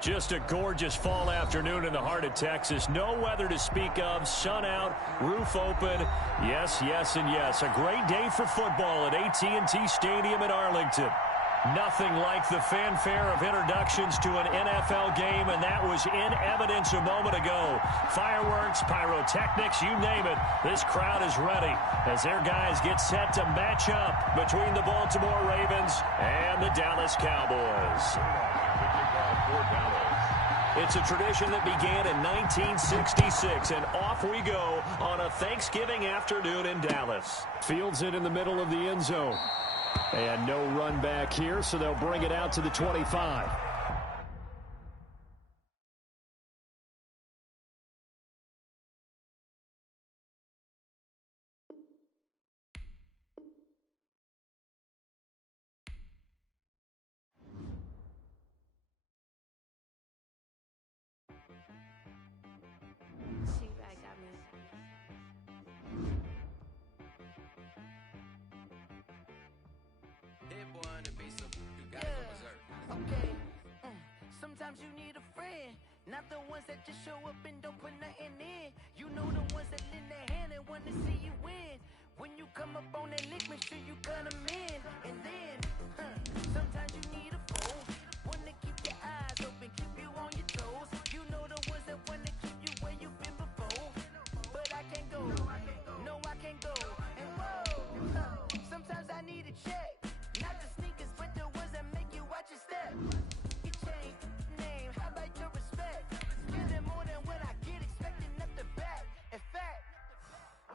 Just a gorgeous fall afternoon in the heart of Texas. No weather to speak of. Sun out, roof open. Yes, yes, and yes. A great day for football at AT&T Stadium in Arlington. Nothing like the fanfare of introductions to an NFL game, and that was in evidence a moment ago. Fireworks, pyrotechnics, you name it. This crowd is ready as their guys get set to match up between the Baltimore Ravens and the Dallas Cowboys. It's a tradition that began in 1966, and off we go on a Thanksgiving afternoon in Dallas. Fields it in the middle of the end zone. And no run back here, so they'll bring it out to the 25. Sometimes you need a friend, not the ones that just show up and don't put nothing in. You know the ones that lend their hand and want to see you win. When you come up on that lick, make sure you cut them in. And then, sometimes you need a foe, one to keep your eyes open, keep you on your toes. You know the ones that want to keep you where you've been before. But I can't go, no I can't go. And whoa, sometimes I need a check, not the sneakers, but the ones that make you watch your step. You change name, how about your respect? Give them more than what I get, expecting nothing back. In fact,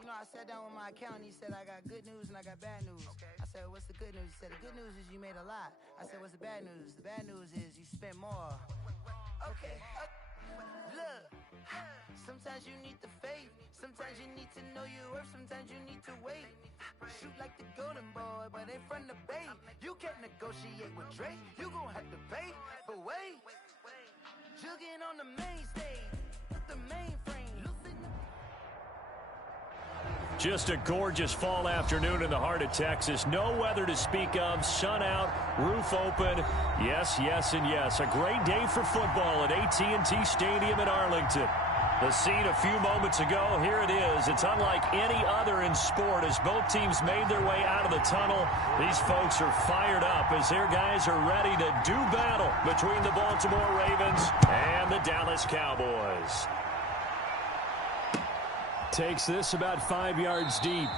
you know, I sat down with my accountant. He said, I got good news and I got bad news. Okay. I said, what's the good news? He said, the good news is you made a lot. I said, what's the bad news? The bad news is you spent more. Okay. Look, sometimes you need the faith. Sometimes you need to know your worth. Sometimes you need to wait. Shoot like the golden boy, but ain't from the bay. You can't negotiate with Drake. You gon' have to pay. But wait, jugging on the main stage with the mainframe. Just a gorgeous fall afternoon in the heart of Texas. No weather to speak of. Sun out, roof open. Yes, yes, and yes. A great day for football at AT&T Stadium in Arlington. The scene a few moments ago, here it is. It's unlike any other in sport as both teams made their way out of the tunnel. These folks are fired up as their guys are ready to do battle between the Baltimore Ravens and the Dallas Cowboys. Takes this about 5 yards deep.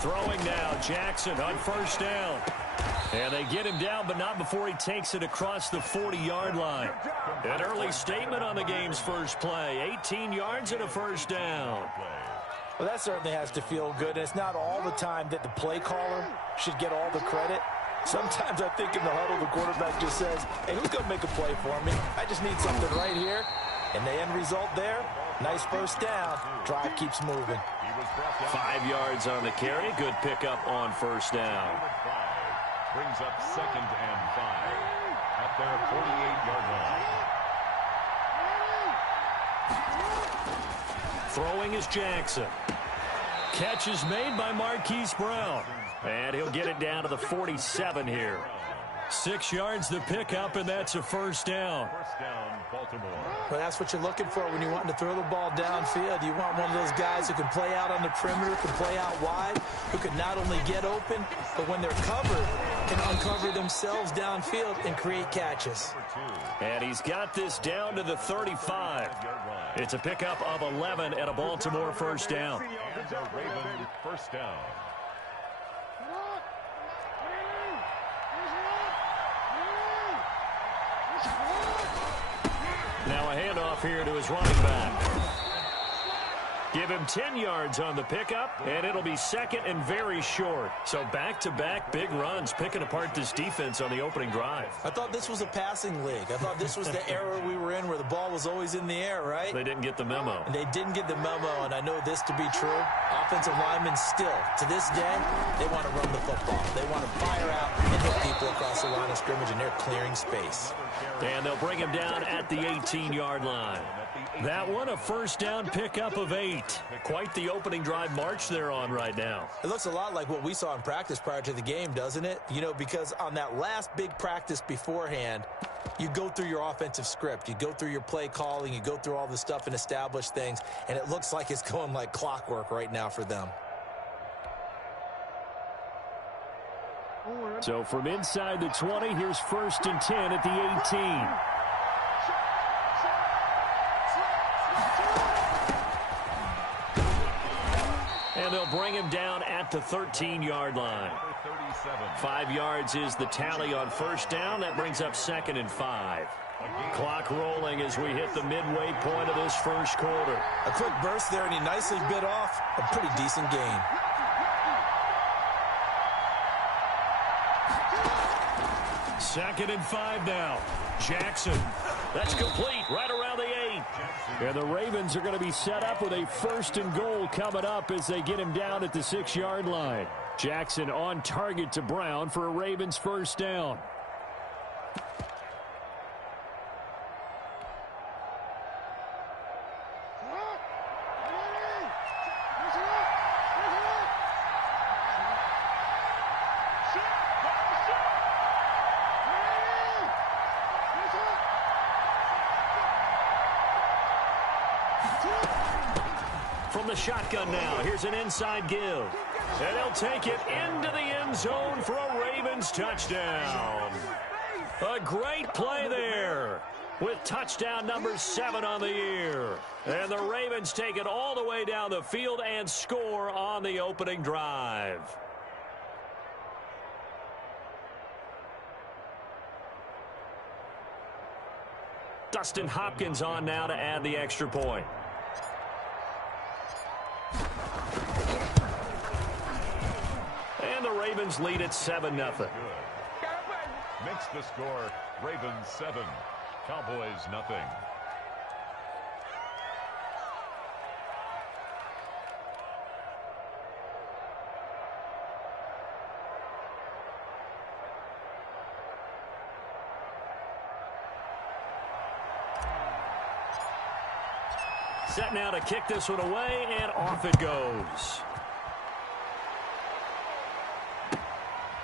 Throwing now, Jackson on first down. And they get him down, but not before he takes it across the 40-yard line. An early statement on the game's first play. 18 yards and a first down. Well, that certainly has to feel good. And it's not all the time that the play caller should get all the credit. Sometimes I think in the huddle, the quarterback just says, hey, who's going to make a play for me? I just need something right here. And the end result there, nice first down. Drive keeps moving. 5 yards on the carry. Good pickup on first down. Brings up 2nd and 5 at their 48-yard line. Throwing is Jackson. Catch is made by Marquise Brown. And he'll get it down to the 47 here. 6 yards the pickup, and that's a first down. First down, Baltimore. Well, that's what you're looking for when you want to throw the ball downfield. You want one of those guys who can play out on the perimeter, can play out wide, who can not only get open, but when they're covered, can uncover themselves downfield and create catches. And he's got this down to the 35. It's a pickup of 11 and a Baltimore first down. And a Raven first down. Now a handoff here to his running back. Give him 10 yards on the pickup, and it'll be second and very short. So back-to-back big runs, picking apart this defense on the opening drive. I thought this was a passing league. I thought this was the era we were in where the ball was always in the air, right? They didn't get the memo. And they didn't get the memo, and I know this to be true. Offensive linemen still, to this day, they want to run the football. They want to fire out and hit people across the line of scrimmage, and they're clearing space. And they'll bring him down at the 18-yard line. That one, a first down pickup of 8. Quite the opening drive march they're on right now. It looks a lot like what we saw in practice prior to the game, doesn't it? You know, because on that last big practice beforehand, you go through your offensive script. You go through your play calling. You go through all the stuff and establish things. And it looks like it's going like clockwork right now for them. So from inside the 20, here's 1st and 10 at the 18. And they'll bring him down at the 13-yard line. 5 yards is the tally on first down. That brings up 2nd and 5. Clock rolling as we hit the midway point of this first quarter. A quick burst there, and he nicely bit off a pretty decent gain. 2nd and 5 now. Jackson. That's complete right around the 8. And the Ravens are going to be set up with a 1st and goal coming up as they get him down at the 6-yard line. Jackson on target to Brown for a Ravens first down. From the shotgun now, here's an inside give. And they'll take it into the end zone for a Ravens touchdown. A great play there with touchdown number 7 on the year. And the Ravens take it all the way down the field and score on the opening drive. Dustin Hopkins on now to add the extra point. And the Ravens lead at 7-0. Makes the score Ravens 7, Cowboys nothing. Set now to kick this one away, and off it goes.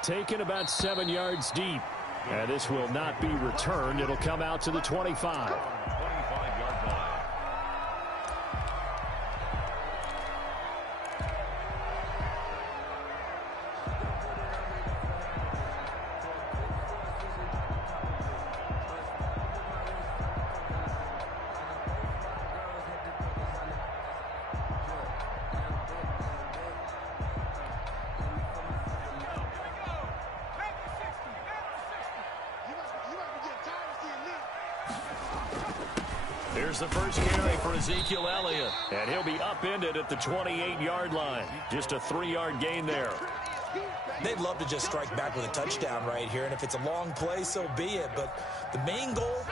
Taken about 7 yards deep. And this will not be returned. It'll come out to the 25. 25-yard line. Here's the first carry for Ezekiel Elliott. And he'll be upended at the 28-yard line. Just a 3-yard gain there. They'd love to just strike back with a touchdown right here. And if it's a long play, so be it. But the main goal,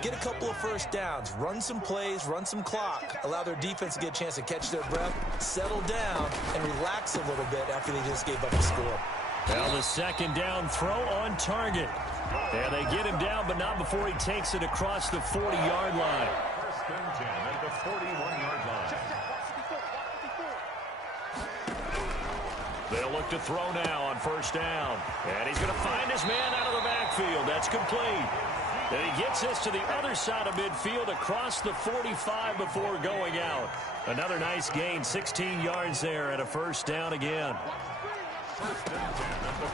get a couple of first downs. Run some plays, run some clock. Allow their defense to get a chance to catch their breath, settle down, and relax a little bit after they just gave up a score. Now the second down throw on target. And they get him down, but not before he takes it across the 40-yard line. First and 10 at the 41-yard line. They'll look to throw now on first down. And he's going to find his man out of the backfield. That's complete. And he gets this to the other side of midfield across the 45 before going out. Another nice gain, 16 yards there and a first down again. First and 10 at the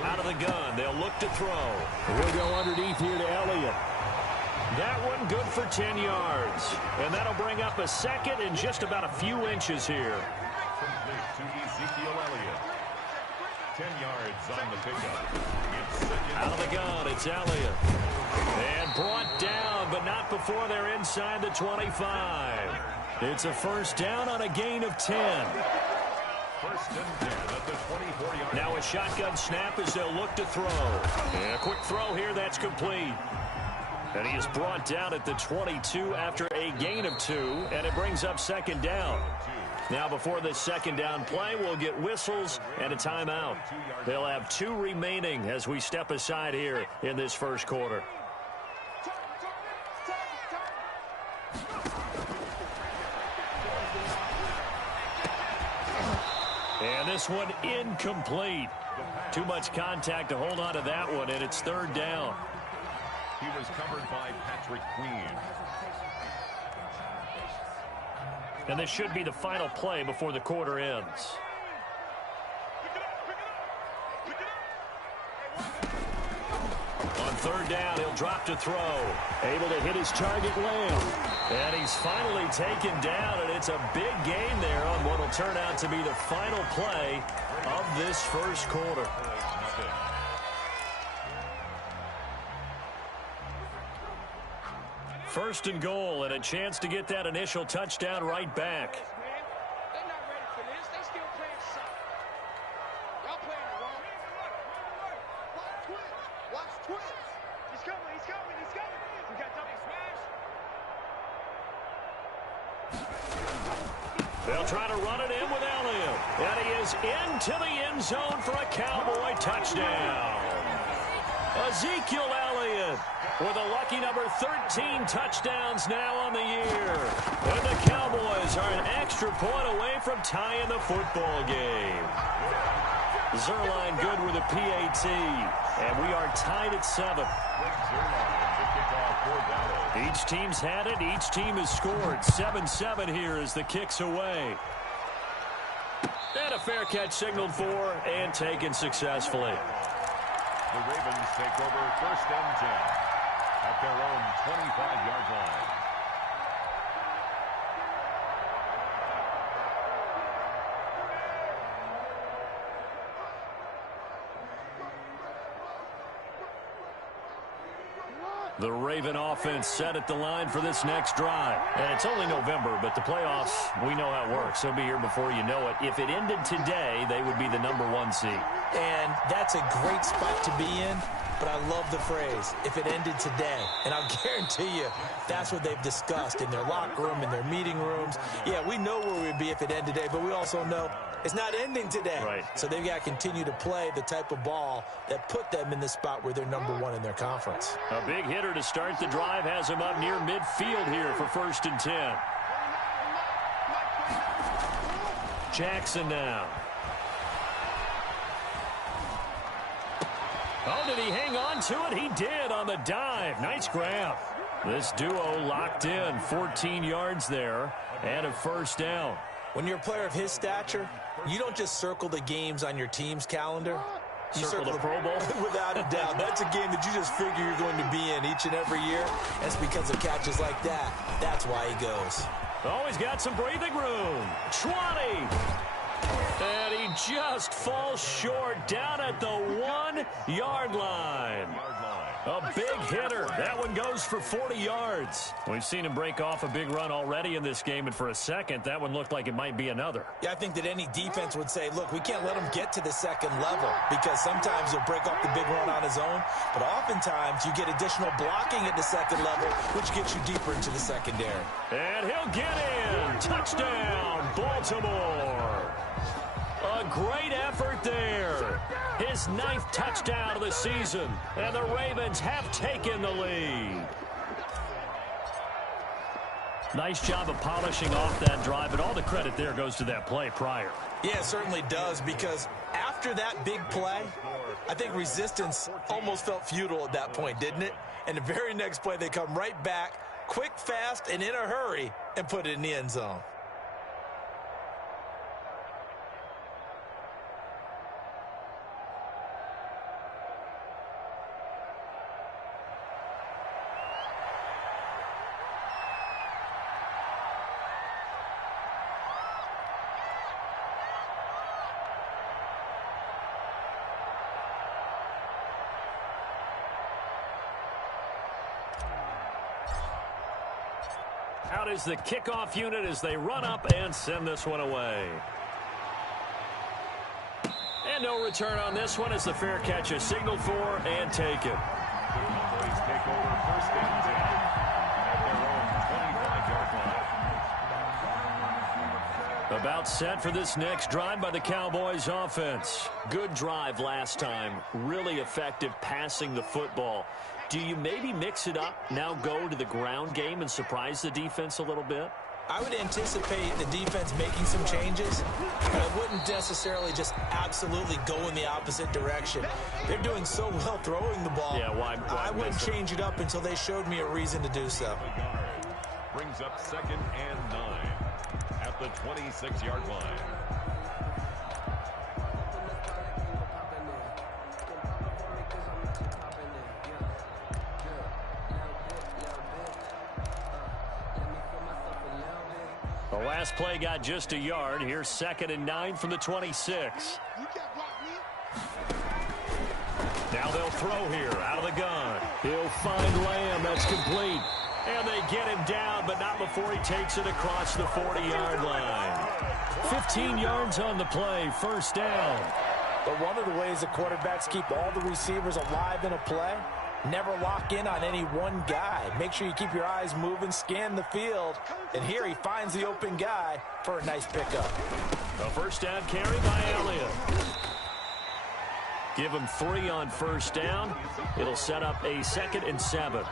40. Out of the gun, they'll look to throw. He'll go underneath here to Elliott. That one good for 10 yards. And that'll bring up a second in just about a few inches here. Complete to Ezekiel Elliott. 10 yards on the pickup. It's second. Out of the gun, it's Elliott. And brought down, but not before they're inside the 25. It's a first down on a gain of 10. First and 10 at the 24-yard. Now a shotgun snap as they'll look to throw. And a quick throw here, that's complete. And he is brought down at the 22 after a gain of 2, and it brings up second down. Now before this second down play, we'll get whistles and a timeout. They'll have 2 remaining as we step aside here in this first quarter. And this one incomplete. Too much contact to hold on to that one, and it's third down. He was covered by Patrick Queen. And this should be the final play before the quarter ends. On third down, he'll drop to throw. Able to hit his target, Lamb. And he's finally taken down, and it's a big gain there on what will turn out to be the final play of this first quarter. First and goal, and a chance to get that initial touchdown right back. They're not ready for this. They still playing soft. Y'all playing it wrong. Watch twist. He's coming. We got double smash. They'll try to run it in with Elliott. And he is into the end zone for a Cowboy touchdown. Ezekiel Elliott with a lucky number 13 touchdowns now on the year. And the Cowboys are an extra point away from tying the football game. Zerline good with a PAT. And we are tied at 7. Each team's had it. Each team has scored. 7-7 here as the kick's away. And a fair catch signaled for and taken successfully. The Ravens take over first and 10 at their own 25-yard line. The Raven offense set at the line for this next drive. And it's only November, but the playoffs, we know how it works. They'll be here before you know it. If it ended today, they would be the number 1 seed. And that's a great spot to be in, but I love the phrase, if it ended today. And I'll guarantee you, that's what they've discussed in their locker room, in their meeting rooms. Yeah, we know where we'd be if it ended today, but we also know it's not ending today. Right. So they've got to continue to play the type of ball that put them in the spot where they're number 1 in their conference. A big hitter to start the drive has him up near midfield here for first and 10. Jackson now. Oh, did he hang on to it? He did on the dive. Nice grab. This duo locked in. 14 yards there and a first down. When you're a player of his stature, you don't just circle the games on your team's calendar. You Circle the Pro Bowl? Without a doubt. That's a game that you just figure you're going to be in each and every year. That's because of catches like that. That's why he goes. Oh, he's got some breathing room. 20. And he just falls short down at the 1-yard line. A big hitter. That one goes for 40 yards. We've seen him break off a big run already in this game, and for a second, that one looked like it might be another. Yeah, I think that any defense would say, look, we can't let him get to the second level because sometimes he'll break off the big run on his own, but oftentimes you get additional blocking at the second level, which gets you deeper into the secondary. And he'll get in. Touchdown, Baltimore. A great effort there. His 9th touchdown of the season. And the Ravens have taken the lead. Nice job of polishing off that drive, but all the credit there goes to that play prior. Yeah, it certainly does, because after that big play, I think resistance almost felt futile at that point, didn't it? And the very next play, they come right back, quick, fast, and in a hurry, and put it in the end zone. Out is the kickoff unit as they run up and send this one away. And no return on this one as the fair catch is signaled for and taken. The Cowboys take over first and 10 at their own 25-yard line. About set for this next drive by the Cowboys offense. Good drive last time. Really effective passing the football. Do you maybe mix it up, now go to the ground game and surprise the defense a little bit? I would anticipate the defense making some changes, but I wouldn't necessarily just absolutely go in the opposite direction. They're doing so well throwing the ball. Yeah, why I wouldn't change it up until they showed me a reason to do so. Brings up 2nd and 9 at the 26-yard line. The last play got just a yard. Here's 2nd and 9 from the 26. Now they'll throw here out of the gun. He'll find Lamb. That's complete. And they get him down, but not before he takes it across the 40-yard line. 15 yards on the play. First down. But one of the ways the quarterbacks keep all the receivers alive in a play, never lock in on any one guy. Make sure you keep your eyes moving, scan the field. And here he finds the open guy for a nice pickup. A first down carry by Elliott. Give him 3 on first down. It'll set up a 2nd and 7.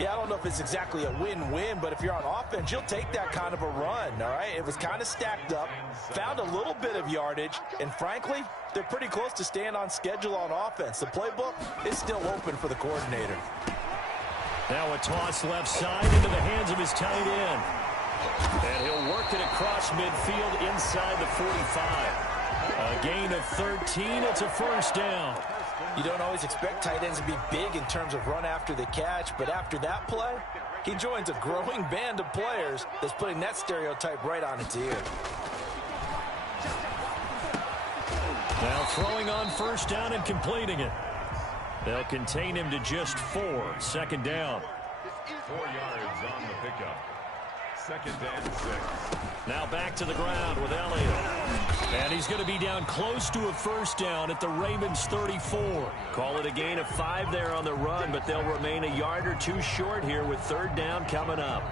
Yeah, I don't know if it's exactly a win-win, but if you're on offense, you'll take that kind of a run, all right? It was kind of stacked up, found a little bit of yardage, and frankly, they're pretty close to staying on schedule on offense. The playbook is still open for the coordinator. Now a toss left side into the hands of his tight end. And he'll work it across midfield inside the 45. A gain of 13. It's a first down. You don't always expect tight ends to be big in terms of run after the catch, but after that play, he joins a growing band of players that's putting that stereotype right on its ear. Now throwing on first down and completing it. They'll contain him to just 4. 2nd down. 4 yards on the pickup. 2nd and 6. Now back to the ground with Elliott. And he's going to be down close to a first down at the Ravens 34. Call it a gain of 5 there on the run, but they'll remain a yard or 2 short here with 3rd down coming up.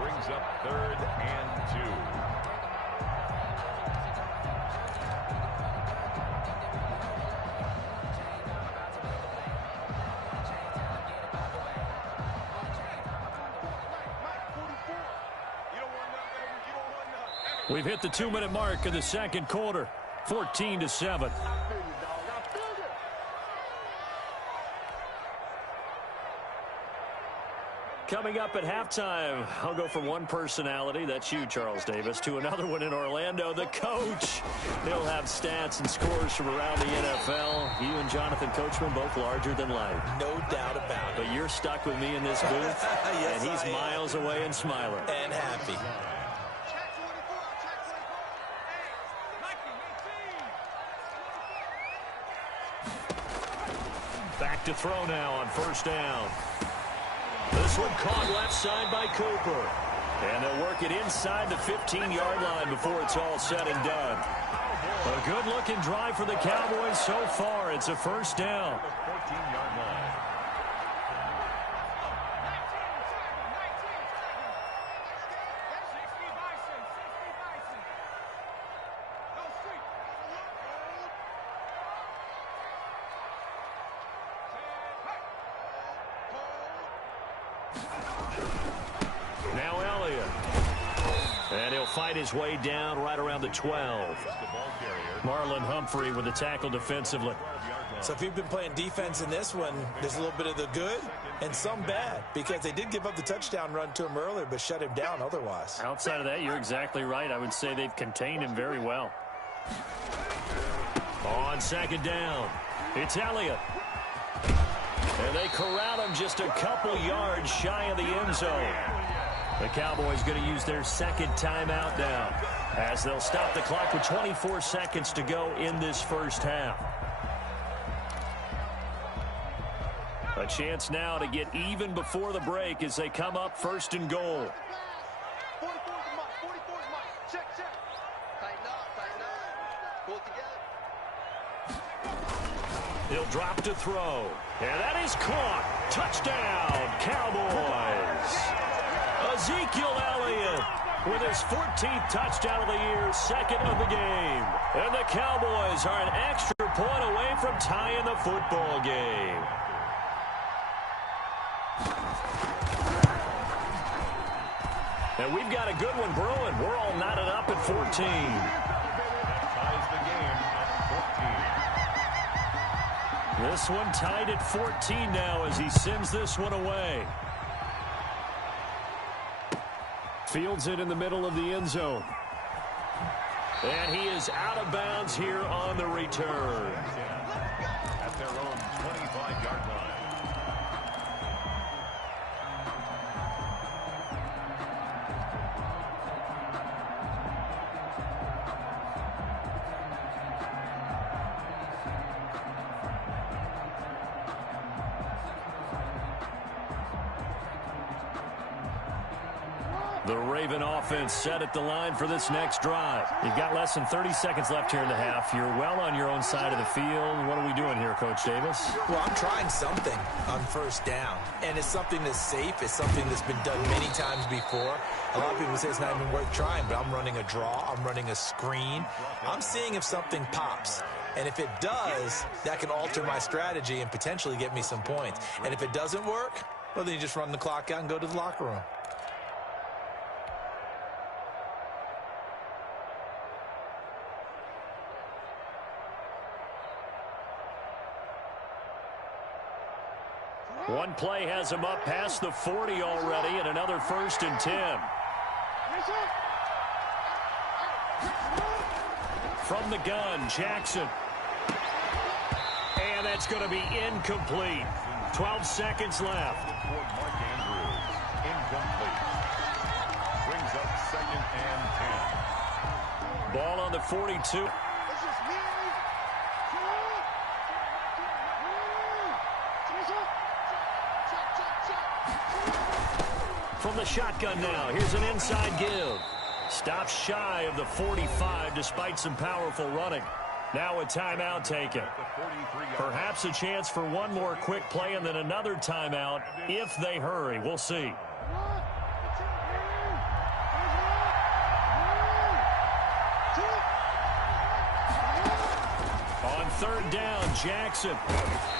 Brings up 3rd and 2. We've hit the 2-minute mark of the 2nd quarter. 14-7. Coming up at halftime, I'll go from one personality, that's you, Charles Davis, to another one in Orlando, the coach. He'll have stats and scores from around the NFL. You and Jonathan Coachman, both larger than life. No doubt about it. But you're stuck with me in this booth, Yes, and he's I am. miles away and smiling. And happy. Back to throw now on first down. This one caught left side by Cooper. And they'll work it inside the 15-yard line before it's all said and done. A good-looking drive for the Cowboys so far. It's a first down. 14-yard line. Now Elliott. And he'll fight his way down right around the 12. Marlon Humphrey with the tackle defensively. So if you've been playing defense in this one, there's a little bit of the good and some bad, because they did give up the touchdown run to him earlier, but shut him down otherwise. Outside of that, you're exactly right. I would say they've contained him very well. On 2nd down, it's Elliott. And they corral him just a couple yards shy of the end zone. The Cowboys going to use their 2nd timeout now, as they'll stop the clock with 24 seconds to go in this first half. A A chance now to get even before the break as they come up first and goal. 44 is Mike. 44 is Mike. Check. Tighten up. Pull it together. He'll drop to throw. And that is caught. Touchdown, Cowboys. Ezekiel Elliott with his 14th touchdown of the year, second of the game. And the Cowboys are an extra point away from tying the football game. And we've got a good one brewing. We're all knotted up at 14. That ties the game at 14. This one tied at 14 now as he sends this one away. Fields it in the middle of the end zone. And he is out of bounds here on the return. At their own 25-yard line. The Raven offense set at the line for this next drive. You've got less than 30 seconds left here in the half. You're well on your own side of the field. What are we doing here, Coach Davis? Well, I'm trying something on first down, and it's something that's safe. It's something that's been done many times before. A lot of people say it's not even worth trying, but I'm running a draw. I'm running a screen. I'm seeing if something pops. And if it does, that can alter my strategy and potentially get me some points. And if it doesn't work, well, then you just run the clock out and go to the locker room. One play has him up past the 40 already, and another 1st and 10. From the gun, Jackson. And that's going to be incomplete. 12 seconds left. Mark Andrews, incomplete. Brings up 2nd and 10. Ball on the 42. From the shotgun now, here's an inside give. Stops shy of the 45 despite some powerful running. Now a timeout taken. Perhaps a chance for one more quick play and then another timeout if they hurry. We'll see. On 3rd down, Jackson.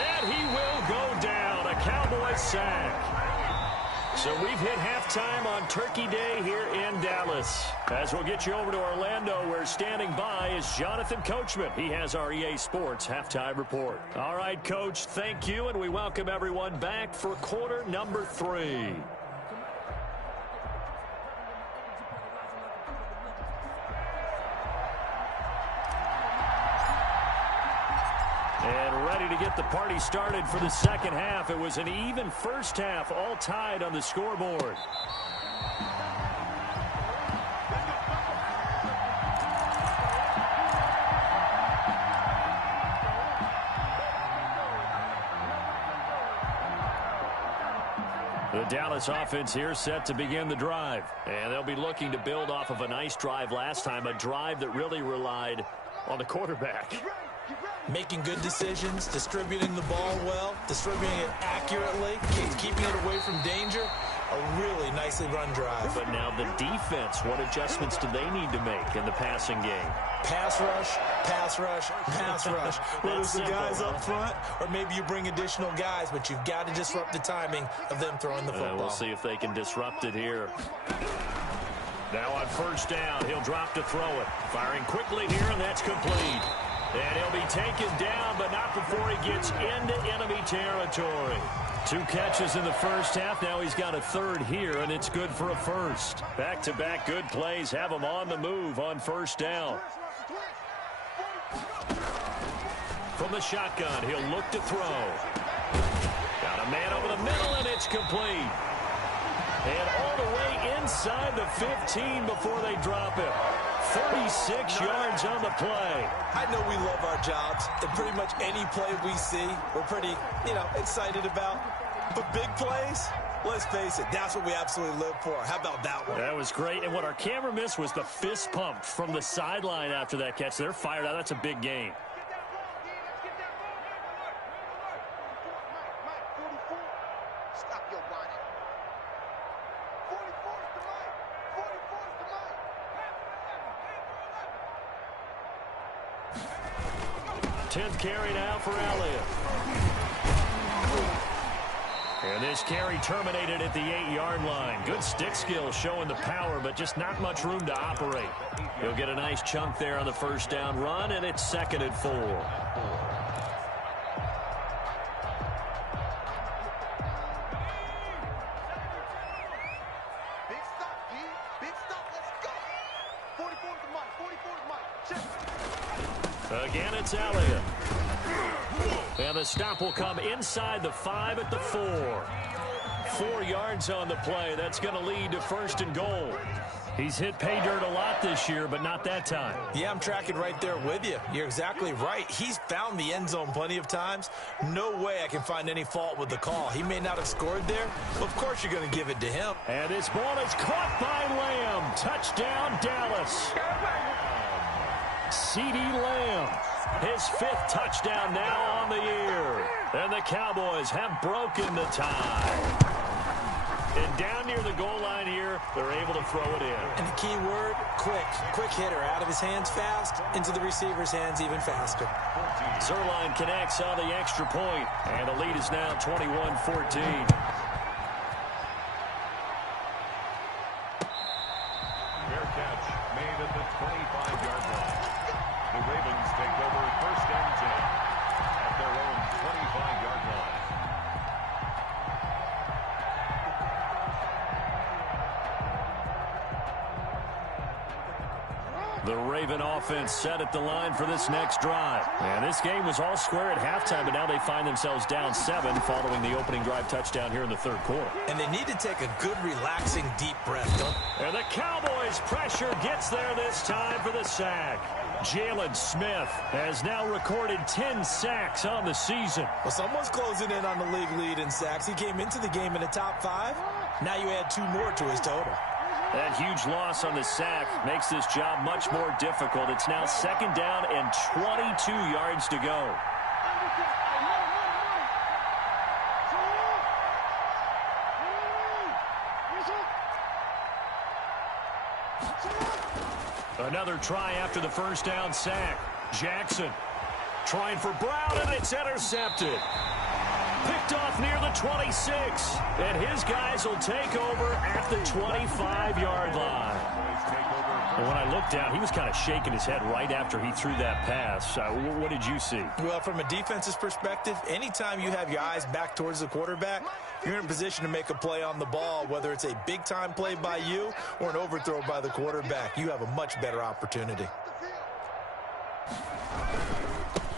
And he will go down. A Cowboys sack. So we've hit halftime on Turkey Day here in Dallas. As we'll get you over to Orlando, where standing by is Jonathan Coachman. He has our EA Sports halftime report. All right, Coach, thank you, and we welcome everyone back for quarter number 3. And ready to get the party started for the second half. It was an even first half, all tied on the scoreboard. The Dallas offense here set to begin the drive. And they'll be looking to build off of a nice drive last time, a drive that really relied on the quarterback. Making good decisions, distributing the ball well, distributing it accurately, keeping it away from danger. A really nicely run drive. But now the defense, what adjustments do they need to make in the passing game? Pass rush, pass rush, pass rush. Whether it's the guys up front or maybe you bring additional guys, but you've got to disrupt the timing of them throwing the football. We'll see if they can disrupt it here. Now on 1st down, he'll drop to throw it. Firing quickly here, and that's complete. And he'll be taken down, but not before he gets into enemy territory. 2 catches in the first half. Now he's got a 3rd here, and it's good for a 1st. Back-to-back good plays have him on the move on 1st down. From the shotgun, he'll look to throw. Got a man over the middle, and it's complete. And all the way inside the 15 before they drop him. 36 yards on the play. I know we love our jobs, and pretty much any play we see, we're pretty, excited about. But big plays, let's face it, that's what we absolutely live for. How about that one? That was great, and what our camera missed was the fist pump from the sideline after that catch. They're fired out. That's a big game. Stop your whining. 44 is the mic. 44 is the mic. 10th carry now for Elliott. And this carry terminated at the 8-yard line. Good stick skill showing the power, but just not much room to operate. He'll get a nice chunk there on the first down run, and it's 2nd and 4. Big stop, D. Big stop. Let's go. 44 is the mic. 44 is the mic. Check. Again, it's Elliott. And the stop will come inside the 5 at the 4. 4 yards on the play. That's going to lead to 1st and goal. He's hit pay dirt a lot this year, but not that time. Yeah, I'm tracking right there with you. You're exactly right. He's found the end zone plenty of times. No way I can find any fault with the call. He may not have scored there, but of course you're going to give it to him. And this ball is caught by Lamb. Touchdown, Dallas. C.D. Lamb, his 5th touchdown now on the year. And the Cowboys have broken the tie. And down near the goal line here, they're able to throw it in. And the key word, quick. Quick hitter. Out of his hands fast, into the receiver's hands even faster. Zerline connects on the extra point, and the lead is now 21-14. Fair catch made at the 25-yard line. The Ravens take over 1st and 10 at their own 25-yard line. The Raven offense set at the line for this next drive. And this game was all square at halftime, but now they find themselves down 7 following the opening drive touchdown here in the 3rd quarter. And they need to take a good, relaxing, deep breath. And the Cowboys' pressure gets there this time for the sack. Jalen Smith has now recorded 10 sacks on the season. Well, someone's closing in on the league lead in sacks. He came into the game in the top 5. Now you add 2 more to his total. That huge loss on the sack makes this job much more difficult. It's now 2nd down and 22 yards to go. Another try after the first down sack. Jackson trying for Brown, and it's intercepted. Picked off near the 26, and his guys will take over at the 25-yard line. And when I looked down, he was kind of shaking his head right after he threw that pass. What did you see? Well, from a defense's perspective, anytime you have your eyes back towards the quarterback, you're in a position to make a play on the ball, whether it's a big-time play by you or an overthrow by the quarterback. You have a much better opportunity.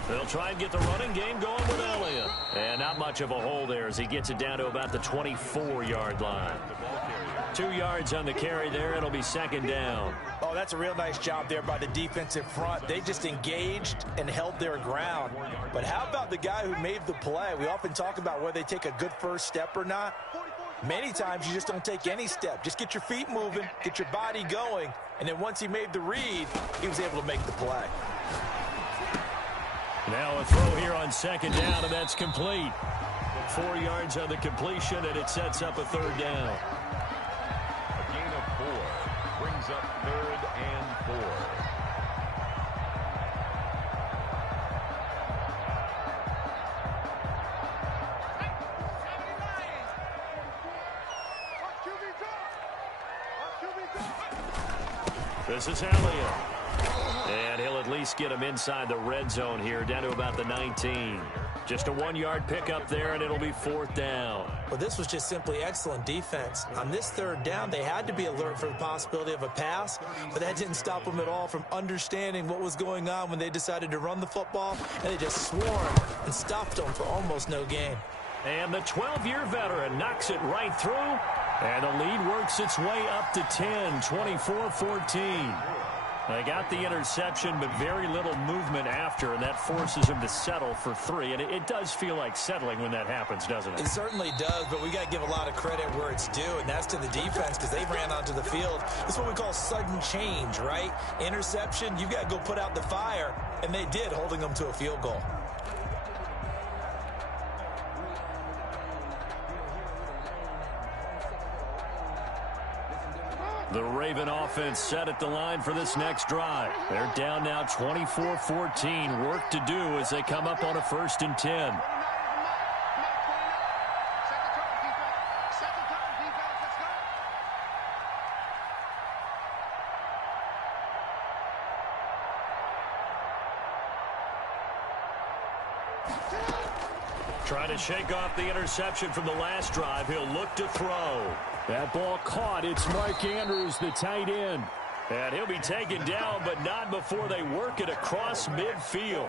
They'll try and get the running game going with Elliott. And not much of a hole there as he gets it down to about the 24-yard line. 2 yards on the carry there. It'll be 2nd down. Oh, that's a real nice job there by the defensive front. They just engaged and held their ground. But how about the guy who made the play? We often talk about whether they take a good first step or not. Many times you just don't take any step. Just get your feet moving, get your body going, and then once he made the read, he was able to make the play. Now a throw here on 2nd down, and that's complete. 4 yards on the completion, and it sets up a 3rd down. A gain of 4 brings up 3rd and 4. This is Elliott. And he'll at least get him inside the red zone here, down to about the 19. Just a 1-yard pickup there, and it'll be 4th down. Well, this was just simply excellent defense. On this 3rd down, they had to be alert for the possibility of a pass, but that didn't stop them at all from understanding what was going on when they decided to run the football, and they just swarmed and stopped them for almost no gain. And the 12-year veteran knocks it right through And the lead works its way up to 10, 24-14. They got the interception, but very little movement after, and that forces them to settle for 3. And it does feel like settling when that happens, doesn't it? It certainly does, but we got to give a lot of credit where it's due, and that's to the defense because they ran onto the field. It's what we call sudden change, right? Interception, you got to go put out the fire, and they did, holding them to a field goal. The Raven offense set at the line for this next drive. They're down now 24-14. Work to do as they come up on a 1st and 10. Trying to shake off the interception from the last drive. He'll look to throw. That ball caught. It's Mark Andrews, the tight end. And he'll be taken down, but not before they work it across midfield.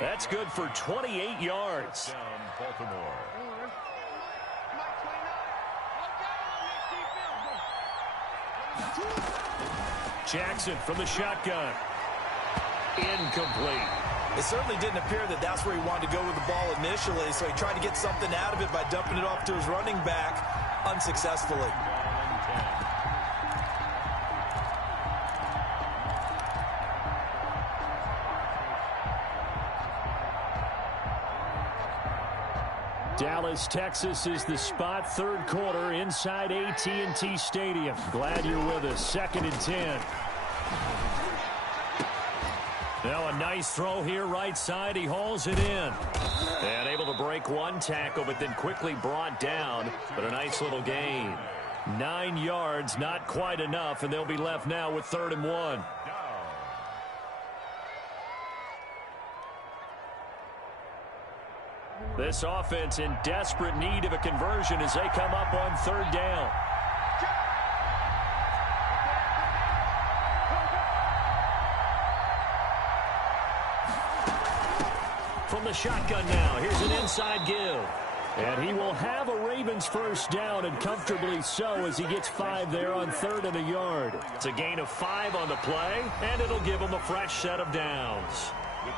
That's good for 28 yards. Baltimore. Jackson from the shotgun. Incomplete. It certainly didn't appear that that's where he wanted to go with the ball initially, so he tried to get something out of it by dumping it off to his running back unsuccessfully. Dallas, Texas is the spot. 3rd quarter inside AT&T Stadium. Glad you're with us. 2nd and 10. Now a nice throw here right side. He hauls it in. And able to break one tackle, but then quickly brought down. But a nice little gain. 9 yards, not quite enough, and they'll be left now with 3rd and 1. This offense in desperate need of a conversion as they come up on 3rd down. From the shotgun now, here's an inside give. And he will have a Ravens 1st down, and comfortably so, as he gets 5 there on 3rd and a yard. It's a gain of 5 on the play, and it'll give him a fresh set of downs.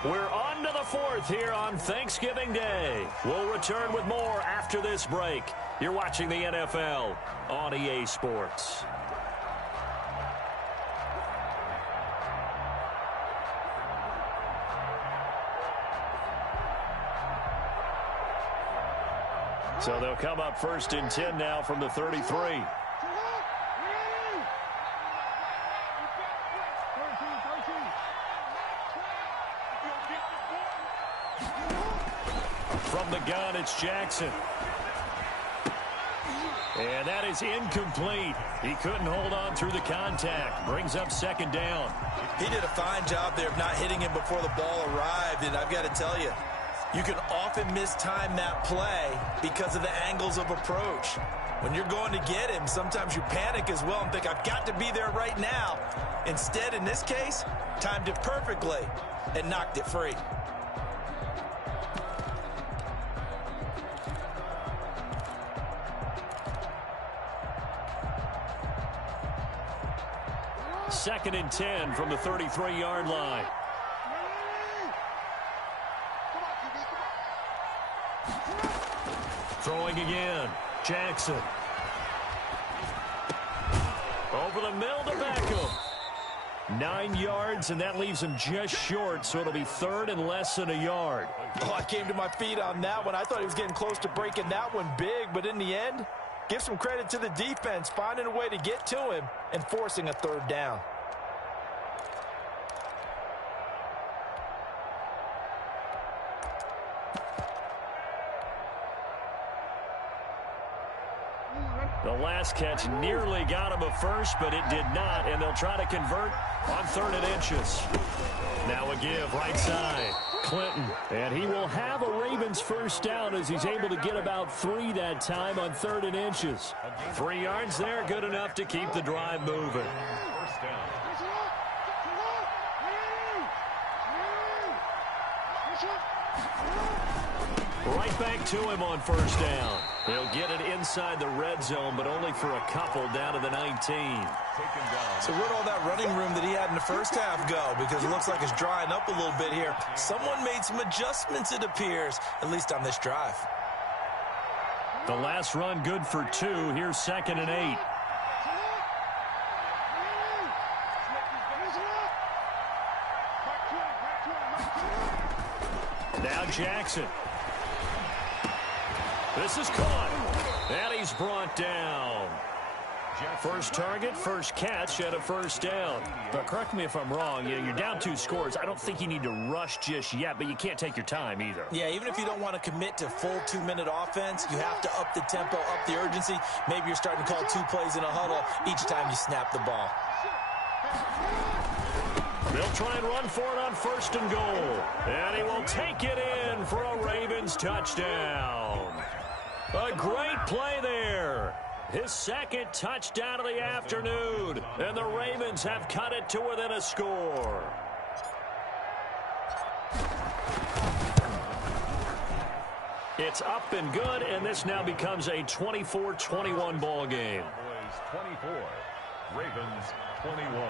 We're on to the 4th here on Thanksgiving Day. We'll return with more after this break. You're watching the NFL on EA Sports. So they'll come up 1st and 10 now from the 33. From the gun, it's Jackson. And that is incomplete. He couldn't hold on through the contact. Brings up 2nd down. He did a fine job there of not hitting him before the ball arrived, and I've got to tell you, you can often mistime that play because of the angles of approach. When you're going to get him, sometimes you panic as well and think, I've got to be there right now. Instead, in this case, timed it perfectly and knocked it free. Second and 10 from the 33-yard line. Throwing again. Jackson. Over the middle to Beckham. 9 yards, and that leaves him just short, so it'll be 3rd and less than a yard. Oh, I came to my feet on that one. I thought he was getting close to breaking that one big, but in the end, give some credit to the defense, finding a way to get to him and forcing a 3rd down. The last catch nearly got him a first, but it did not, and they'll try to convert on 3rd and inches. Now a give right side. Clinton, and he will have a Ravens 1st down as he's able to get about 3 that time on 3rd and inches. 3 yards there, good enough to keep the drive moving. 1st down. Right back to him on first down. He'll get it inside the red zone, but only for a couple down to the 19. So where'd all that running room that he had in the first half go? Because it looks like it's drying up a little bit here. Someone made some adjustments, it appears, at least on this drive. The last run good for 2. Here's 2nd and 8. Now Jackson. This is caught. And he's brought down. First target, first catch, and a first down. But correct me if I'm wrong. You're down 2 scores. I don't think you need to rush just yet, but you can't take your time either. Yeah, even if you don't want to commit to full 2-minute offense, you have to up the tempo, up the urgency. Maybe you're starting to call 2 plays in a huddle each time you snap the ball. They'll try and run for it on 1st and goal. And he will take it in for a Ravens touchdown. A great play there. His 2nd touchdown of the afternoon. And the Ravens have cut it to within a score. It's up and good, and this now becomes a 24-21 ball game. Cowboys 24, Ravens 21.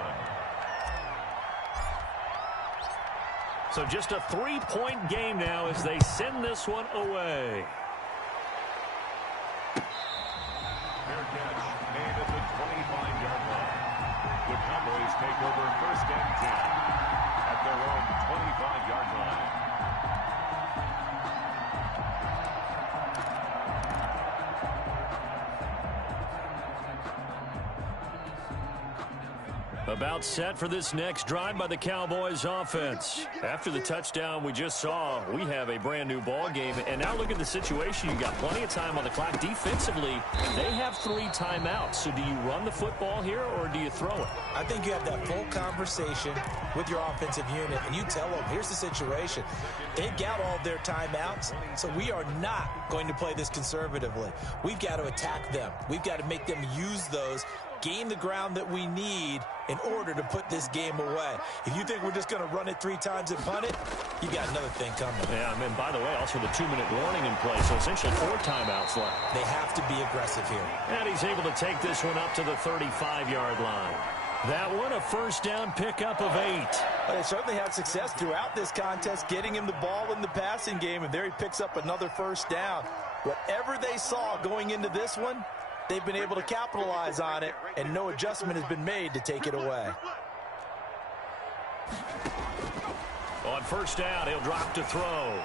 So just a 3-point game now as they send this one away. Fair catch made at the 25-yard line. The Cowboys take over 1st and 10 at their own 25-yard line. About set for this next drive by the Cowboys offense. After the touchdown we just saw, we have a brand new ball game. And now look at the situation. You got plenty of time on the clock. Defensively, they have 3 timeouts. So do you run the football here or do you throw it? I think you have that full conversation with your offensive unit, and you tell them, here's the situation. They've got all of their timeouts, so we are not going to play this conservatively. We've got to attack them. We've got to make them use those, gain the ground that we need in order to put this game away. If you think we're just going to run it 3 times and punt it, you got another thing coming. Yeah, and by the way, also the 2-minute warning in play, so essentially 4 timeouts left. They have to be aggressive here. And he's able to take this one up to the 35-yard line. That one, a first down pickup of 8. But they certainly had success throughout this contest, getting him the ball in the passing game, and there he picks up another first down. Whatever they saw going into this one, they've been able to capitalize on it, and no adjustment has been made to take it away. On first down, he'll drop to throw.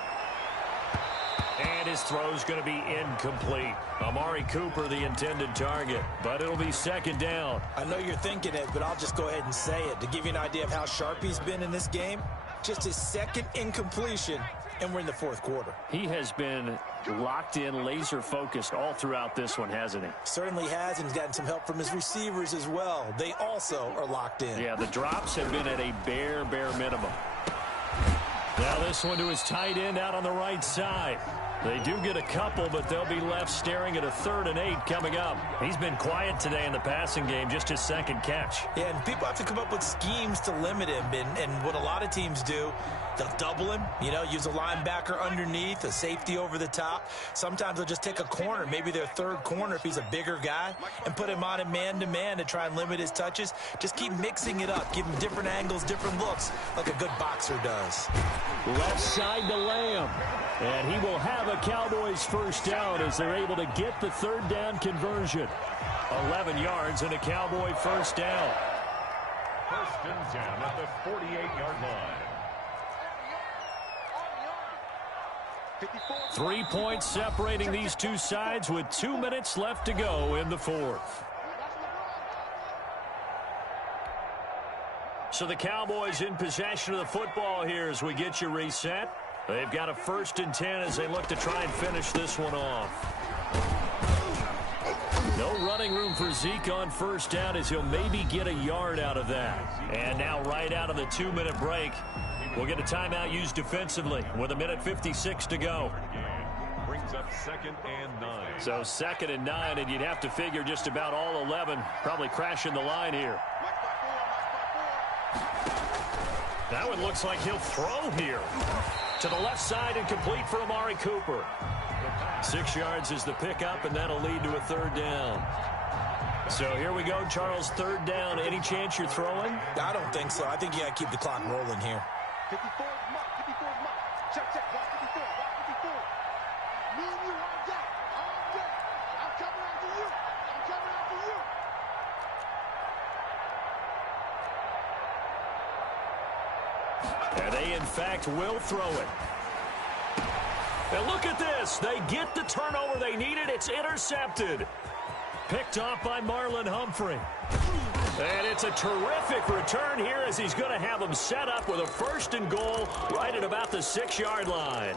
And his throw's going to be incomplete. Amari Cooper, the intended target, but it'll be 2nd down. I know you're thinking it, but I'll just go ahead and say it. To give you an idea of how sharp he's been in this game, just his 2nd incompletion, and we're in the 4th quarter. He has been locked in, laser focused all throughout this one, hasn't he? Certainly has, and he's gotten some help from his receivers as well. They also are locked in. Yeah, the drops have been at a bare minimum. Now this one to his tight end out on the right side. They do get a couple, but they'll be left staring at a 3rd and 8 coming up. He's been quiet today in the passing game, just his 2nd catch. Yeah, and people have to come up with schemes to limit him, and what a lot of teams do, they'll double him, use a linebacker underneath, a safety over the top. Sometimes they'll just take a corner, maybe their 3rd corner if he's a bigger guy, and put him on a man-to-man to try and limit his touches. Just keep mixing it up, give him different angles, different looks, like a good boxer does. Left side to Lamb. And he will have a Cowboys first down as they're able to get the 3rd down conversion. 11 yards and a Cowboy first down. 1st and 10 at the 48-yard line. 3 points separating these two sides with 2 minutes left to go in the 4th. So the Cowboys in possession of the football here as we get you reset. They've got a 1st and 10 as they look to try and finish this one off. No running room for Zeke on first down as he'll maybe get a yard out of that. And now right out of the 2-minute break, we'll get a timeout used defensively with 1:56 to go. Brings up 2nd and 9. So 2nd and 9, and you'd have to figure just about all 11 probably crashing the line here. That one looks like he'll throw here. To the left side and complete for Amari Cooper. 6 yards is the pickup, and that'll lead to a third down. So here we go, Charles, third down. Any chance you're throwing? I don't think so. I think you got to keep the clock rolling here. 54 mark, 54 mark. Check, check, watch 54, watch 54. Me and you on deck, on deck. I'm coming after you. I'm coming after you. And they, in fact, will throw it. And look at this. They get the turnover they needed. It's intercepted. Picked off by Marlon Humphrey. And it's a terrific return here as he's going to have them set up with a 1st and goal right at about the 6-yard line.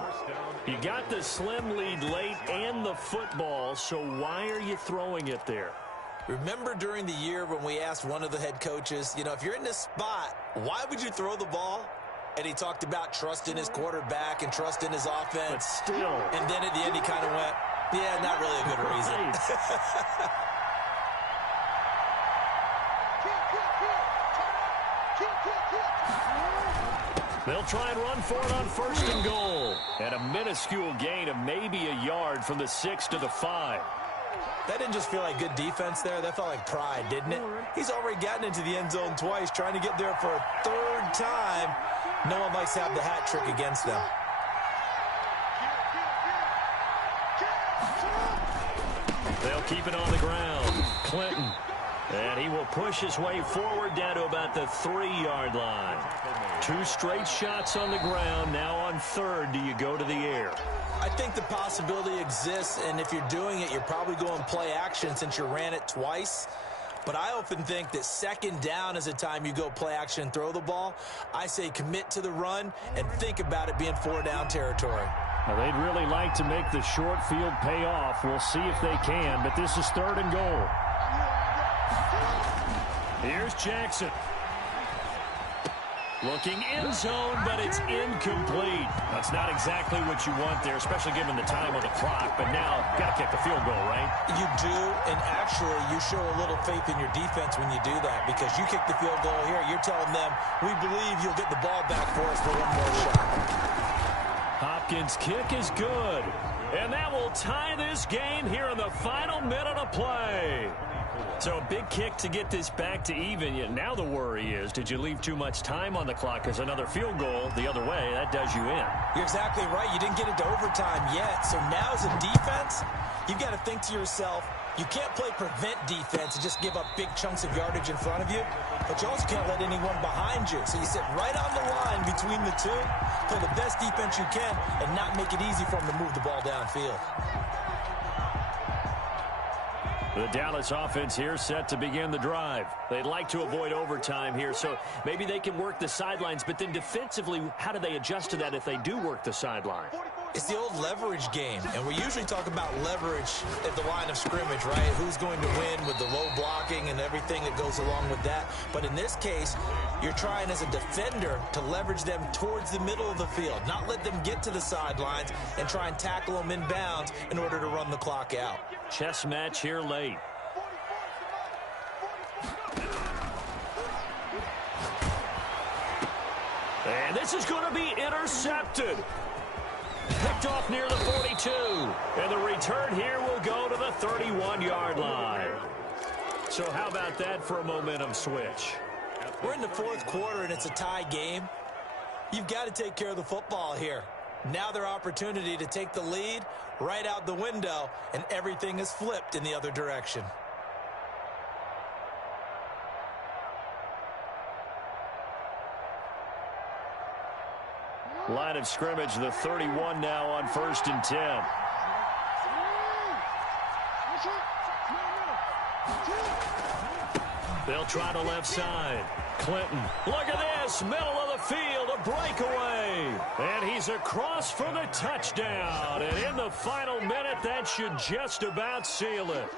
You got the slim lead late and the football, so why are you throwing it there? Remember during the year when we asked one of the head coaches, you know, if you're in this spot, why would you throw the ball? And he talked about trust in his quarterback and trust in his offense. But still. And then at the end he kind of went, yeah, not really a good reason. They'll try and run for it on 1st and goal. And a minuscule gain of maybe a yard from the 6 to the 5. That didn't just feel like good defense there. That felt like pride, didn't it? He's already gotten into the end zone twice, trying to get there for a 3rd time. No one likes to have the hat trick against them. They'll keep it on the ground. Clinton. And he will push his way forward down to about the 3-yard line. 2 straight shots on the ground. Now on 3rd, do you go to the air? I think the possibility exists, and if you're doing it, you're probably going play action since you ran it twice. But I often think that 2nd down is a time you go play action and throw the ball. I say commit to the run and think about it being 4-down territory. Now, they'd really like to make the short field pay off. We'll see if they can, but this is 3rd and goal. Here's Jackson. Looking in zone, but it's incomplete. That's not exactly what you want there, especially given the time on the clock. But now, got to kick the field goal, right? You do, and actually, you show a little faith in your defense when you do that, because you kick the field goal here. You're telling them, we believe you'll get the ball back for us for one more shot. Hopkins' kick is good. And that will tie this game here in the final minute of play. So a big kick to get this back to even. Yet now the worry is, did you leave too much time on the clock? Because another field goal the other way, that does you in. You're exactly right. You didn't get into overtime yet. So now as a defense, you've got to think to yourself, you can't play prevent defense and just give up big chunks of yardage in front of you, but you also can't let anyone behind you. So you sit right on the line between the two, play the best defense you can, and not make it easy for them to move the ball downfield. The Dallas offense here set to begin the drive. They'd like to avoid overtime here, so maybe they can work the sidelines, but then defensively, how do they adjust to that if they do work the sideline? It's the old leverage game, and we usually talk about leverage at the line of scrimmage, right? Who's going to win with the low blocking and everything that goes along with that. But in this case, you're trying as a defender to leverage them towards the middle of the field, not let them get to the sidelines and try and tackle them inbounds in order to run the clock out. Chess match here late. And this is going to be intercepted. Picked off near the 42. And the return here will go to the 31-yard line. So how about that for a momentum switch? We're in the 4th quarter, and it's a tie game. You've got to take care of the football here. Now their opportunity to take the lead right out the window, and everything is flipped in the other direction. Line of scrimmage, the 31 now on 1st and 10. They'll try the left side. Clinton, look at this, middle of the field, a breakaway. And he's across for the touchdown. And in the final minute, that should just about seal it.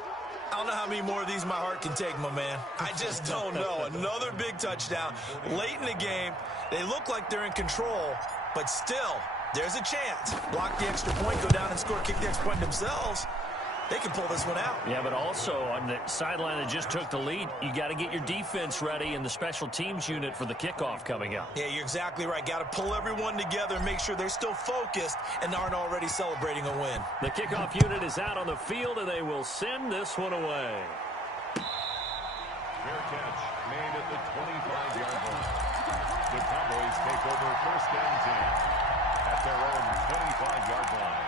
I don't know how many more of these my heart can take, my man. I just don't know. Another big touchdown late in the game. They look like they're in control, but still, there's a chance. Block the extra point, go down and score, kick the extra point themselves. they can pull this one out. Yeah, but also on the sideline that just took the lead, you got to get your defense ready and the special teams unit for the kickoff coming up. Yeah, you're exactly right. Got to pull everyone together and make sure they're still focused and aren't already celebrating a win. The kickoff unit is out on the field, and they will send this one away. Fair catch made at the 25-yard line. The Cowboys take over first and 10 at their own 25-yard line.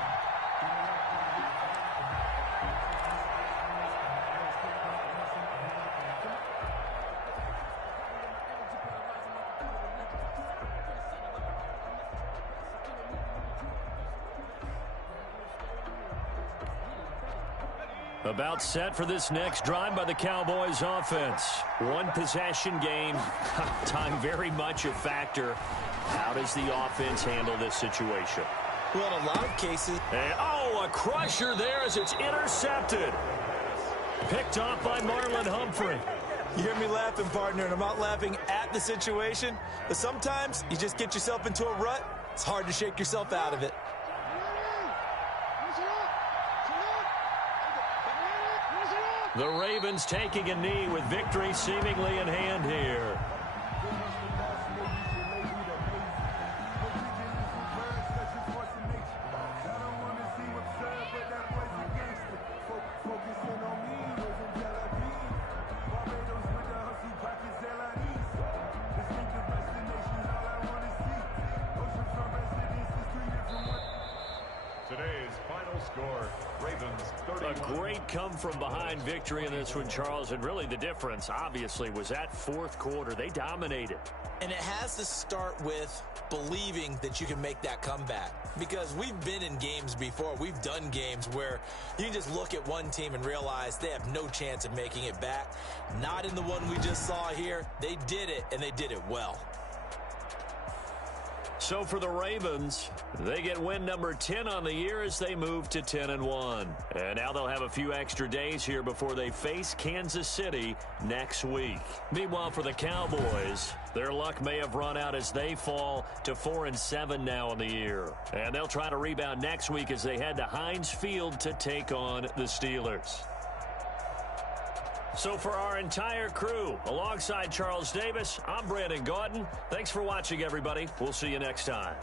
About set for this next drive by the Cowboys offense. One possession game. Time very much a factor. How does the offense handle this situation? Well, in a lot of cases. And, a crusher there as it's intercepted. Picked off by Marlon Humphrey. You hear me laughing, partner, and I'm not laughing at the situation. But sometimes you just get yourself into a rut. It's hard to shake yourself out of it. The Ravens taking a knee with victory seemingly in hand here. Today's final score, Ravens 31. A great come-from-behind victory in this one, Charles, and really the difference, obviously, was that fourth quarter. They dominated. And it has to start with believing that you can make that comeback. Because we've been in games before. We've done games where you can just look at one team and realize they have no chance of making it back. Not in the one we just saw here. They did it, and they did it well. So for the Ravens, they get win number 10 on the year as they move to 10-1. And now they'll have a few extra days here before they face Kansas City next week. Meanwhile, for the Cowboys, their luck may have run out as they fall to 4-7 now on the year. And they'll try to rebound next week as they head to Heinz Field to take on the Steelers. So for our entire crew, alongside Charles Davis, I'm Brandon Gaudin. Thanks for watching, everybody. We'll see you next time.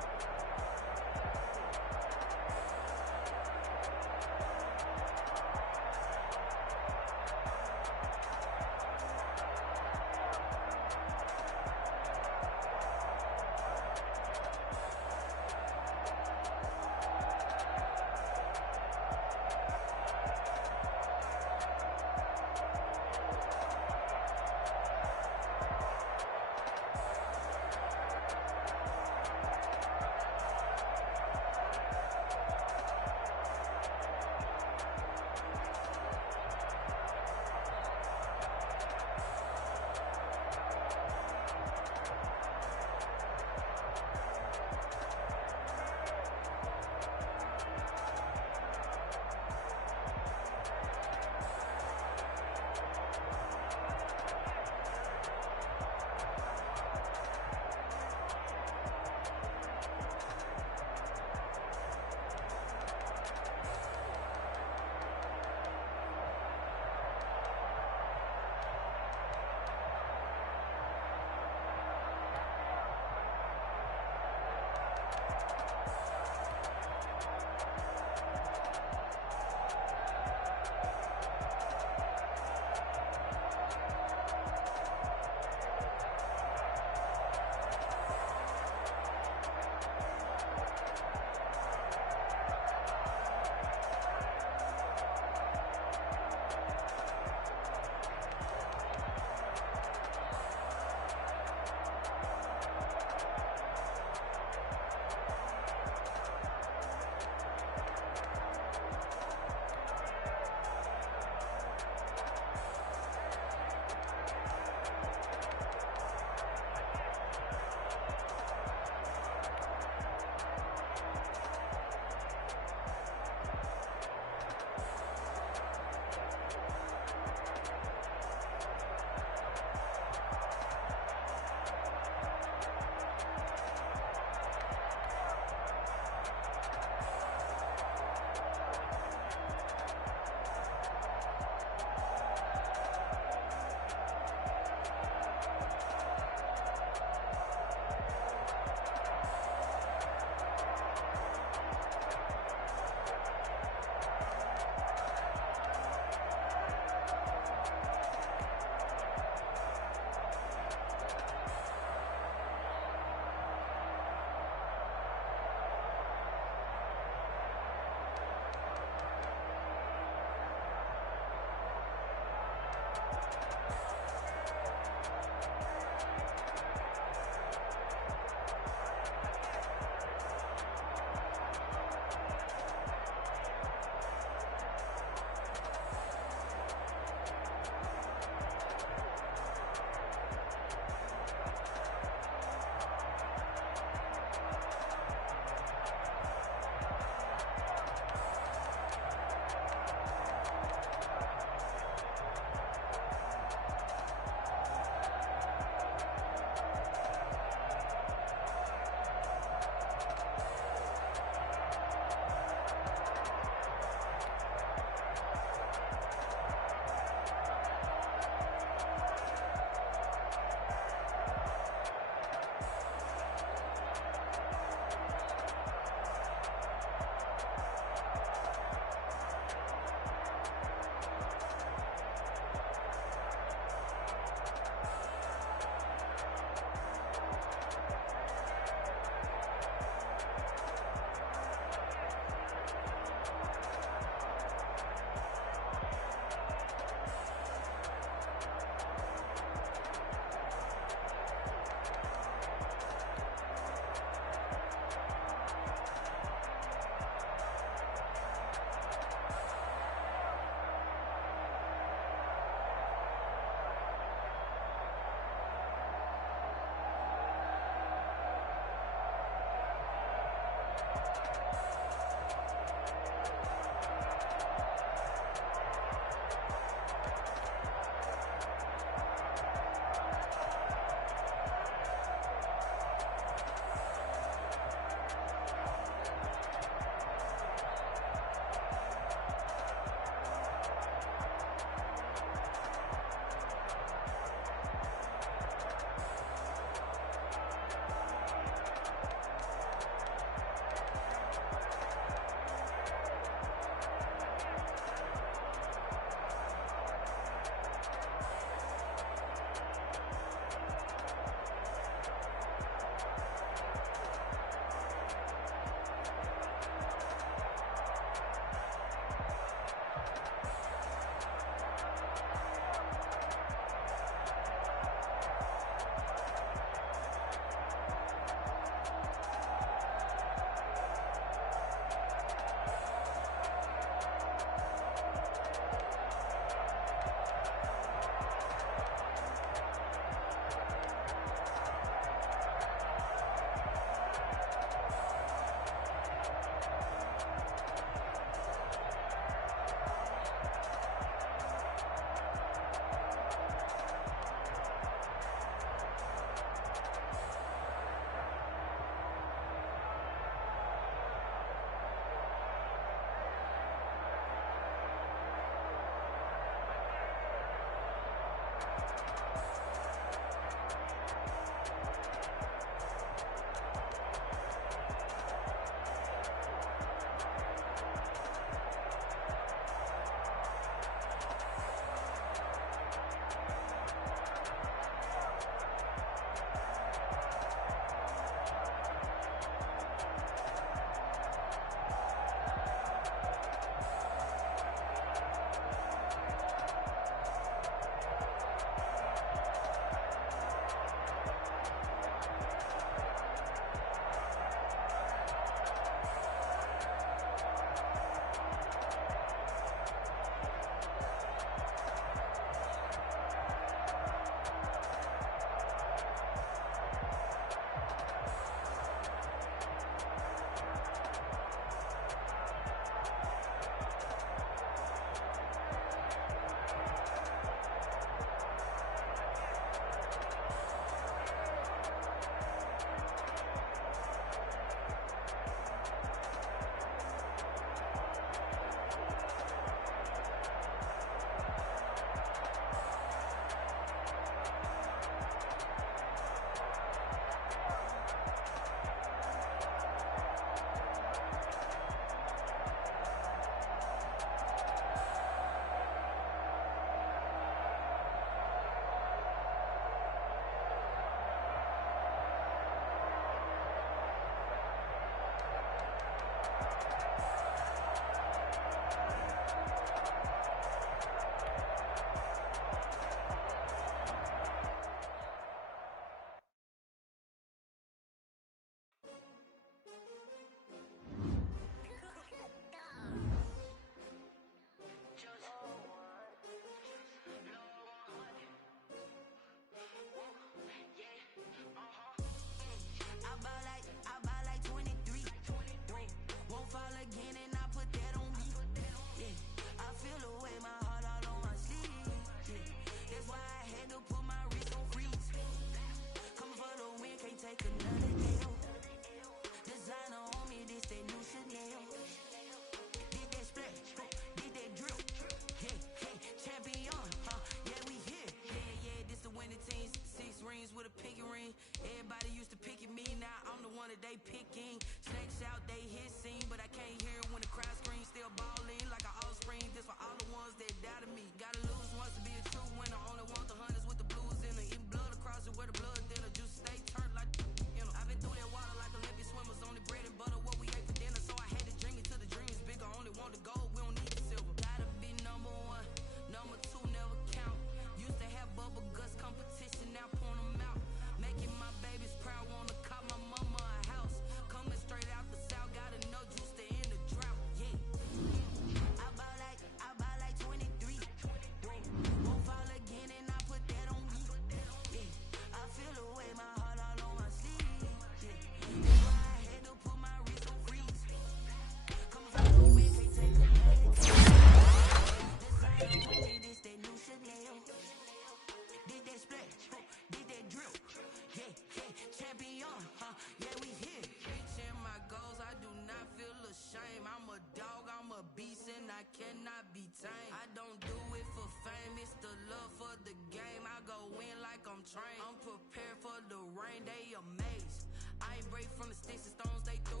away from the sticks and stones they threw.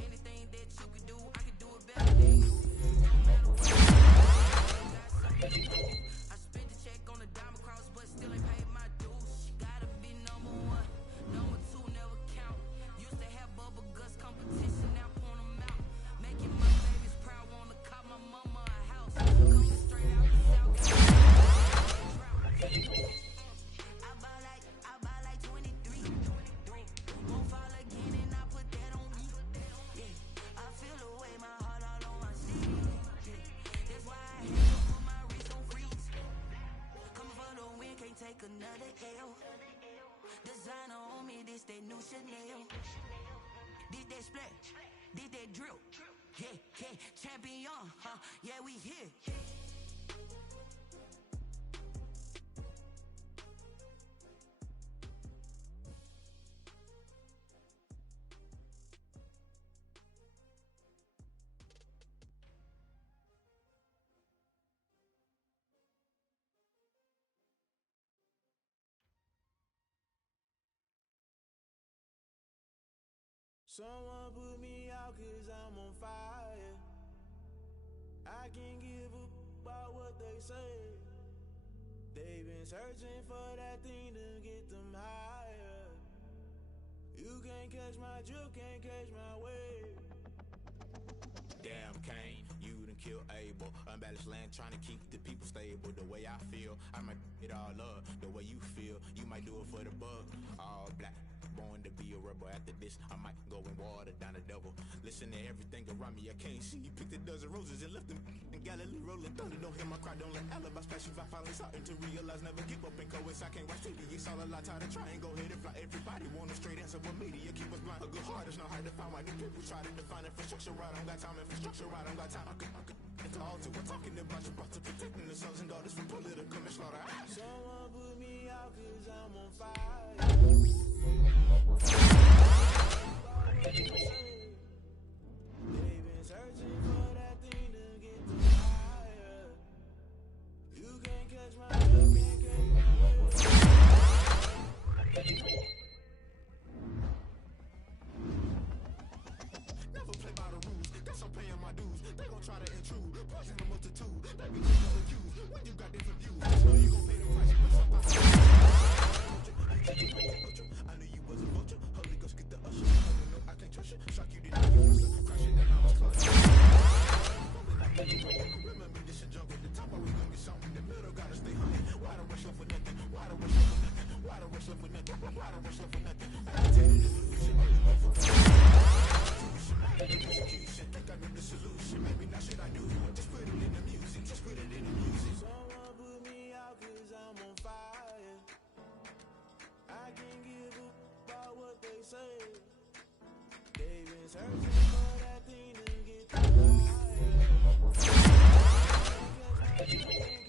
Anything that you could do, I could do it better than you. No matter what, I got something to prove. I spent the check on a diamond cross, but still ain't paid my dues. Gotta be number one, number two never count. Used to have bubble guts competition, now point them out. Making my babies proud, wanna cop my mama a house. Coming straight out the south, got I buy like 23. Won't fall again and I put that on me. Yeah, I feel the way, my heart all on my sleeve. Yeah, that's why I had to put my wrist on freeze. Coming for the win, can't take another L. Designer on me, this that new Chanel. This that splash, this that drill. Yeah, yeah, champion, huh? Yeah, we here. Someone put me out 'cause I'm on fire. I can't give a about what they say. They've been searching for that thing to get them higher. You can't catch my drift, can't catch my wave. Damn Kane, you done killed Abel. Unbalanced land trying to keep the people stable. The way I feel, I might it all up. The way you feel, you might do it for the bug. All black, born to be a rebel. After this, I might go and water down the double. Listen to everything around me, I can't see. Picked a dozen roses and left them in Galilee rolling thunder. Don't hear my cry, don't let alibis pass you. I finally starting to realize, never give up in coeds. I can't watch TV, it's all a lot. Tired of trying, go ahead and fly. Everybody want a straight answer, but media keep us blind. A good heart is not hard to find. Why do people try to define infrastructure right? I don't got time, infrastructure right, I don't got time. I could it's all to we're talking about your to protecting the sons and daughters from political and slaughter. Someone put me out 'cause I'm on fire. They've been searching for that thing to get them higher. You can't catch my drift, can't catch my wave. Never play by the rules, guess I'm paying my dues. They gon' try to intrude, poison the multitude. They be quick to accuse when you got different views. Know you gon' pay the price, but something. I knew you was a vulture. Holy Ghost get the usher. No, I can't trust you. Shock you did not get closer. Crashing and I was close. Remember this a jungle. The top, are we gon' get something? In the middle, gotta stay hunting. Why the rush left with nothing? Why the rush left with nothing? Why the rush left with nothing? Why the rush left with nothing? Agitated illusion. Execution, think I know the solution. Maybe not should I do it? Just put it in the music. Just put it in the music. Someone put me out 'cause I'm on fire. I can't give a about what they say. They've been searching for that thing to get them higher.